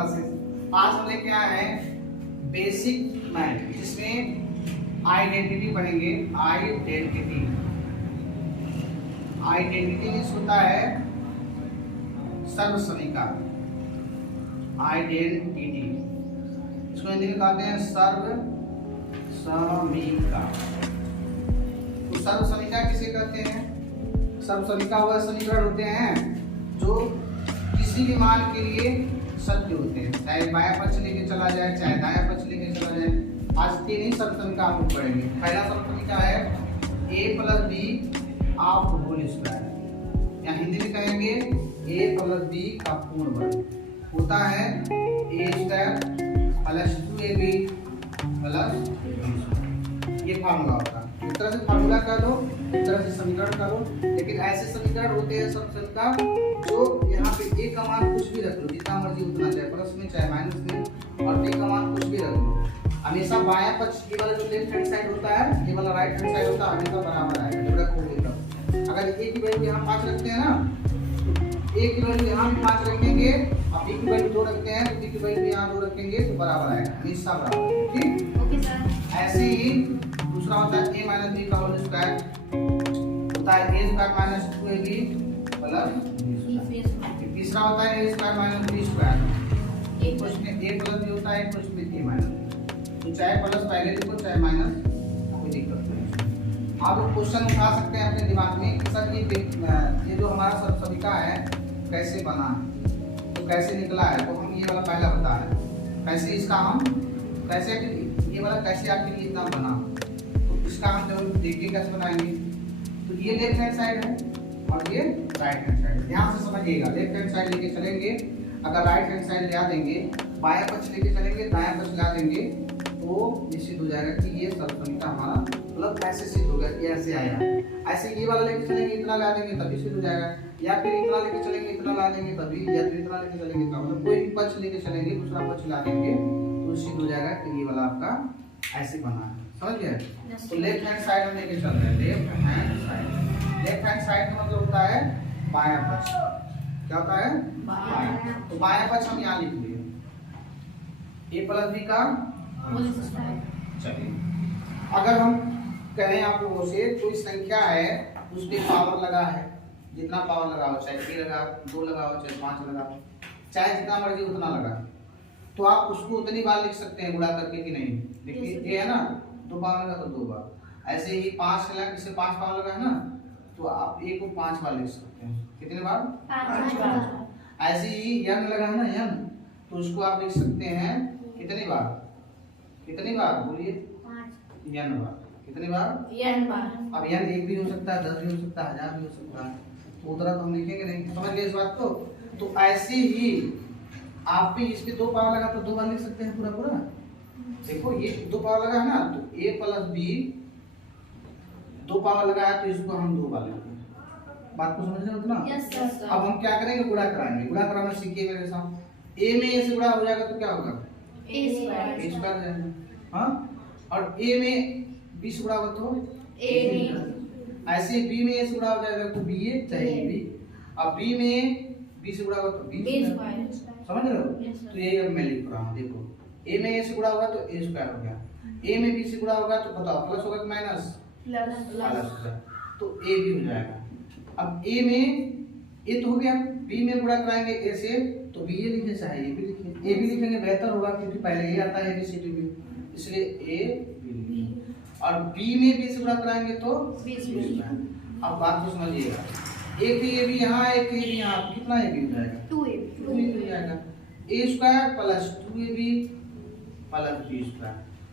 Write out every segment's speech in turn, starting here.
Classes. आज हम लेके आए हैं बेसिक मैथ, जिसमें आइडेंटिटी पढ़ेंगे। आइडेंटिटी मीन्स होता है सर्वसमीका। आइडेंटिटी इसको हिंदी में कहते हैं सर्वसमीका। तो सर्वसमीका किसे कहते हैं? सर्वसमीका वह समीकरण होते हैं जो किसी भी मान के लिए सत्य होते हैं, चाहे बायां पक्ष लेके चला जाए चाहे दायां पक्ष लेके चला जाए। आज तीन ही सर्वसमीका हम लोग पढ़ेंगे। पहला सर्वसमीका है a + b of whole square, या हिंदी में कहेंगे a + b का पूर्ण वर्ग होता है a² + 2ab + b। ये फार्मूला होता है। एक तरह से फार्मूला कर लो, एक तरह से समीकरण कर लो, लेकिन ऐसे समीकरण होते हैं सर्वसमीका जो यहाँ पे a का मान कुछ भी रख लो, जितना मर्जी उतना, चाहे प्लस में चाहे माइनस में, और b का मान कुछ भी रख लो। हमेशा बायां पक्ष ये वाला जो लेफ्ट हैंड साइड होता है, ये वाला राइट हैंड साइड होता है, हमेशा बराबर आएगा जब रखोगे तब। अगर a की वैल्यू यहाँ 5 रखते हैं ना, तो a की वैल्यू यहाँ भी 5 रखेंगे, और b की वैल्यू 2 रखते हैं तो b की वैल्यू यहाँ 2 रखेंगे तो बराबर आएगा, हमेशा बराबर। ठीक, ओके सर। ऐसे ही दूसरा होता है a - b का होल स्क्वायर होता है a² - 2ab + b। तीसरा होता है a² - b²। एक क्वेश्चन में a + b होता है, एक क्वेश्चन में a - b। तो चाहे प्लस पहले लिखो चाहे माइनस, कोई दिक्कत नहीं। आप लोग क्वेश्चन उठा सकते हैं अपने दिमाग में कि सर ये जो हमारा सर्वसमीका है कैसे बना है, तो कैसे निकला है। तो हम ये वाला पहला बता रहे हैं कैसे इसका हम कैसे ये वाला कैसे आखिर इतना बना, तो इसका हम जरूर देखिए कैसे बनाएंगे। तो ये लेफ्ट हैंड साइड है और ये राइट हैंड साइड है। ध्यान से समझिएगा, लेफ्ट हैंड साइड लेके चलेंगे, अगर राइट हैंड साइड ले देंगे, बायां पक्ष लेके चलेंगे, दायां पक्ष ला देंगे, तो निश्चित हो जाएगा कि ये सर्वसमीका हमारा मतलब ऐसे सिद्ध हो गया कि ऐसे आया। ऐसे ये वाला लेके चलेंगे, इतना ला देंगे तभी सिद्ध हो जाएगा, या फिर इतना लेके चलेंगे इतना ला देंगे तभी, या फिर इतना लेके चलेंगे इतना, मतलब कोई भी पक्ष लेके चलेंगे दूसरा पक्ष ला देंगे तो सिद्ध हो जाएगा कि ये वाला आपका ऐसे बना है। समझ गए? तो लेफ्ट हैंड साइड हम लेके चल रहे हैं। लेफ्ट हैंड साइड का मतलब होता है बायां पक्ष। क्या होता है? बायां। तो बायां पक्ष हम यहाँ लिख लिए a + b का। चलिए, अगर हम कहें आप लोगों से कोई संख्या है उस पे पावर लगा है, जितना पावर लगाओ, चाहे 3 लगाओ, 2 लगाओ, चाहे 5 लगाओ, चाहे जितना मर्जी उतना लगा, तो आप उसको उतनी बार लिख सकते हैं गुणा करके कि नहीं? देखिए ये है ना, 2 बार लगा तो 2 बार। ऐसे ही 5 लगा, इससे 5 बार लगा है ना, तो आप a को 5 बार लिख सकते हैं। कितने बार? 5 बार। ऐसे ही n लगा है ना, n, तो उसको आप लिख सकते हैं कितनी बार? कितनी बार बोलिए? 5 n बार। कितनी बार? n बार। अब n 1 भी हो सकता है, 10 भी हो सकता है, 1000 भी हो सकता है, तो उतना तो हम लिखेंगे नहीं। समझ गए इस बात को? तो ऐसे ही आप भी इसके 2 पावर लगा तो 2 बार लिख सकते हैं पूरा पूरा। देखो ये 2 पावर लगा है ना, तो a + b 2 पावर लगा है तो इसको हम 2 बार लिखेंगे। बात को समझ रहे हो ना? Yes sir. अब हम क्या करेंगे? गुणा कराएंगे। गुणा कराना सीखिए मेरे साथ। a में a से गुणा हो जाएगा तो क्या होगा? a² जाएगा। हाँ, और a में b से गुणा होगा तो a। ऐसे b में a से गुणा हो जाएगा तो ba चाहे ab। अब b में b से गुणा होगा तो b²। समझ रहे हो? तो ये अब मैं लिख रहा हूँ, देखो a में a से गुणा होगा तो a² हो गया, a में b से गुणा होगा तो बताओ प्लस होगा कि माइनस? प्लस होगा, तो a भी हो जाएगा। अब a में a तो हो गया, b में गुणा कराएंगे a से तो b ये लिखे चाहे a भी लिखे, a भी लिखेंगे बेहतर होगा क्योंकि पहले ये आता है ABCD में, इसलिए a b। और b में b से गुणा कराएंगे तो b²। अब बात को समझिएगा, एक a b यहाँ, एक a b यहाँ, कितना a b हो जाएगा? 2ab हो जाएगा। a² + 2ab + b²।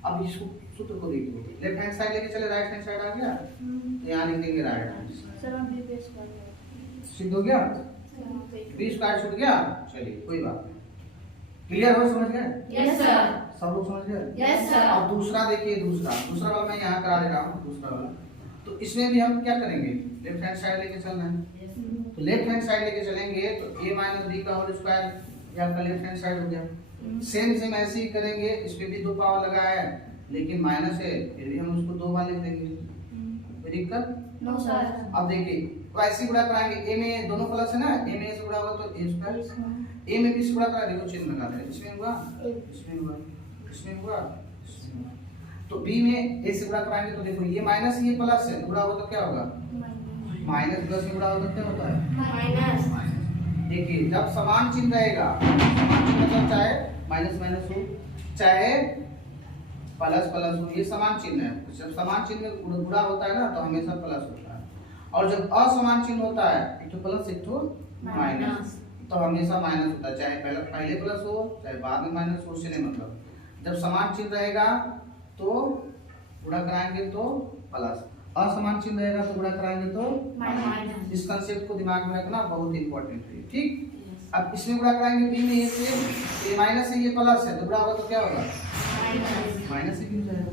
अब इसको सूत्र को देखिए, लेफ्ट हैंड साइड लेके चले, राइट हैंड साइड आ गया, तो यहाँ लिख देंगे राइट हैंड साइड। सिद्ध हो गया, b² छूट गया। चलिए कोई बात नहीं, क्लियर हो? समझ गए? Yes sir. सब लोग समझ गए? Yes sir. अब दूसरा देखिए, दूसरा वाला मैं यहाँ करा दे रहा हूँ। दूसरा वाला तो इसमें भी हम क्या करेंगे? लेफ्ट हैंड साइड लेके चलना है। तो लेफ्ट हैंड साइड लेके चलेंगे तो a - b का होल स्क्वायर, ये आपका लेफ्ट हैंड साइड हो गया। सेम ऐसे ही करेंगे, इसमें भी 2 पावर लगा है लेकिन माइनस है, फिर भी हम उसको 2 बार लिख देंगे। कोई दिक्कत? No sir. अब देखिए, तो ऐसे गुणा कराएंगे, a में दोनों प्लस है ना, a में a से गुणा होगा तो a², ए में बी से गुणा करा, देखो चिन्ह लगा दे, इसमें हुआ, इसमें हुआ, इसमें हुआ, इसमें हुआ। तो बी में ए से गुणा कराएंगे तो देखो ये माइनस ये प्लस है, गुणा होगा तो क्या होगा, माइनस प्लस में गुणा होगा तो क्या होता है, माइनस। देखिए जब समान चिन्ह रहेगा, समान चिन्ह मतलब चाहे माइनस माइनस हो चाहे प्लस प्लस हो, ये समान चिन्ह है। जब समान चिन्ह में गुणा होता है ना तो हमेशा प्लस होता है, और जब असमान चिन्ह होता है, एक तो प्लस एक तो माइनस, तो हमेशा माइनस होता है, चाहे पहले प्लस हो चाहे बाद में माइनस हो, उससे नहीं मतलब। जब समान चिन्ह रहेगा तो गुणा कराएंगे तो प्लस, असमान चिन्ह रहेगा तो गुणा कराएंगे तो माइनस। इस कंसेप्ट को दिमाग में रखना बहुत इंपॉर्टेंट है, ठीक। अब इसमें गुणा कराएंगे बी में ए से, ये माइनस है ये प्लस है, तो गुणा होगा तो क्या होगा, माइनस ही हो जाएगा।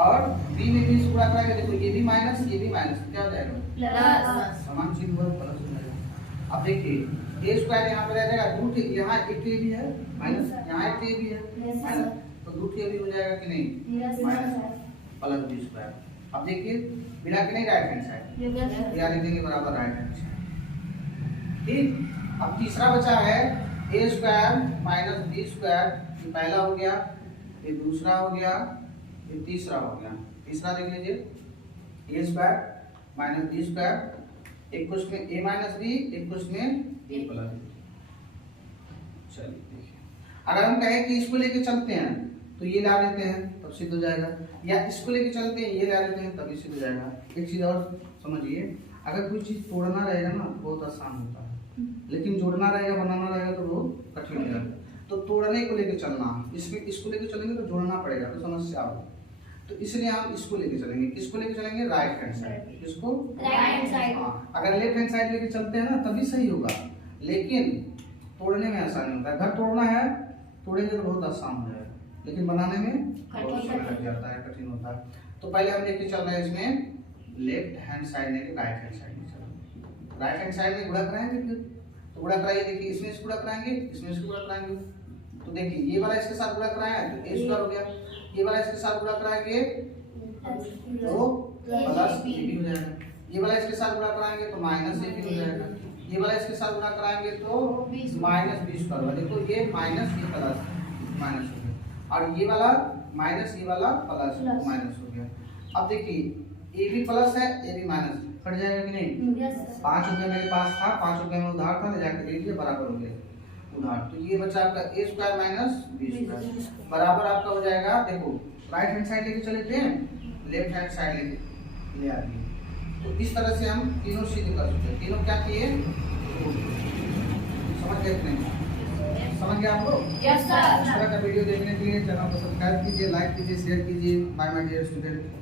और बी में बी से गुणा कराएंगे, देखो ये भी माइनस ये भी माइनस, क्या हो जाएगा, प्लस। समान चिन्ह हुआ प्लस हो जाएगा। अब देखिए ए स्क्वायर यहाँ पे रह जाएगा, रूट यहाँ एक ए भी है माइनस, यहाँ एक ए भी है माइनस, तो रूट ए भी हो जाएगा कि नहीं, माइनस प्लस बी स्क्वायर। अब देखिए मिला के नहीं, राइट हैंड साइड या लिख देंगे बराबर राइट हैंड साइड, ठीक। अब तीसरा बचा है ए स्क्वायर माइनस बी स्क्वायर, ये पहला हो गया, ये दूसरा हो गया, ये तीसरा हो गया। तीसरा देख लीजिए, ए स्क्वायर माइनस बी स्क्वायर, एक कुछ में ए माइनस बी, एक कुछ में ए प्लस बी। चलिए देखिए, अगर हम कहें कि इसको लेके चलते हैं तो ये ला लेते हैं तब सिद्ध हो जाएगा, या इसको लेके चलते हैं ये ला लेते हैं तभी सिद्ध हो जाएगा। एक चीज और समझिए, अगर कोई चीज तोड़ना रहेगा ना बहुत आसान होता है, लेकिन जोड़ना रहेगा बनाना रहेगा तो बहुत कठिन हो जाता है। तो तोड़ने को लेके चलना, इसमें इसको लेके चलेंगे तो जोड़ना पड़ेगा, तो समस्या होगी। तो इसलिए हम इसको लेके चलेंगे, किसको लेके चलेंगे, राइट हैंड साइड। किसको, राइट हैंड साइड। अगर लेफ्ट हैंड साइड लेके चलते हैं ना तभी सही होगा, लेकिन तोड़ने में आसानी होता है। घर तोड़ना है, तोड़ेंगे तो बहुत आसान हो जाएगा, लेकिन बनाने में बहुत समय लग जाता है, कठिन होता है। तो पहले हम लेके चल रहे हैं इसमें लेफ्ट हैंड साइड लेके राइट हैंड साइड में चलेंगे। राइट हैंड साइड में गुणा कराएंगे, फिर तो गुणा कराइए, देखिए इसमें इसको गुणा कराएंगे, इसमें इसको गुणा कराएंगे, तो देखिए ये वाला इसके साथ गुणा कराएं तो ए स्क्वायर हो गया, ये वाला इसके साथ गुणा कराएंगे तो प्लस ए भी हो जाएगा, ये वाला इसके साथ गुणा कराएंगे तो माइनस ए भी हो जाएगा, ये वाला इसके साथ गुणा कराएंगे तो माइनस बी स्क्वायर होगा। देखो ये माइनस ये प्लस माइनस हो गया, और ये वाला माइनस ये वाला प्लस माइनस हो गया। अब देखिए ए भी प्लस है ए भी माइनस, कट जाएगा कि नहीं, 5 रुपये मेरे पास था, 5 रुपये में उधार था, ले जाकर दे दिए, बराबर हो गया उधार। तो ये बचा आपका ए स्क्वायर माइनस बी स्क्वायर बराबर आपका हो जाएगा। देखो राइट हैंड साइड लेके चले थे, लेफ्ट हैंड साइड लेके ले आ गए, तो इस तरह से हम तीनों सिद्ध कर चुके हैं। तीनों क्या किए, समझ गए नहीं, समझ गए आप लोग? Yes sir. इस तरह का वीडियो देखने के लिए चैनल को सब्सक्राइब कीजिए, लाइक कीजिए, शेयर कीजिए। Bye my dear student.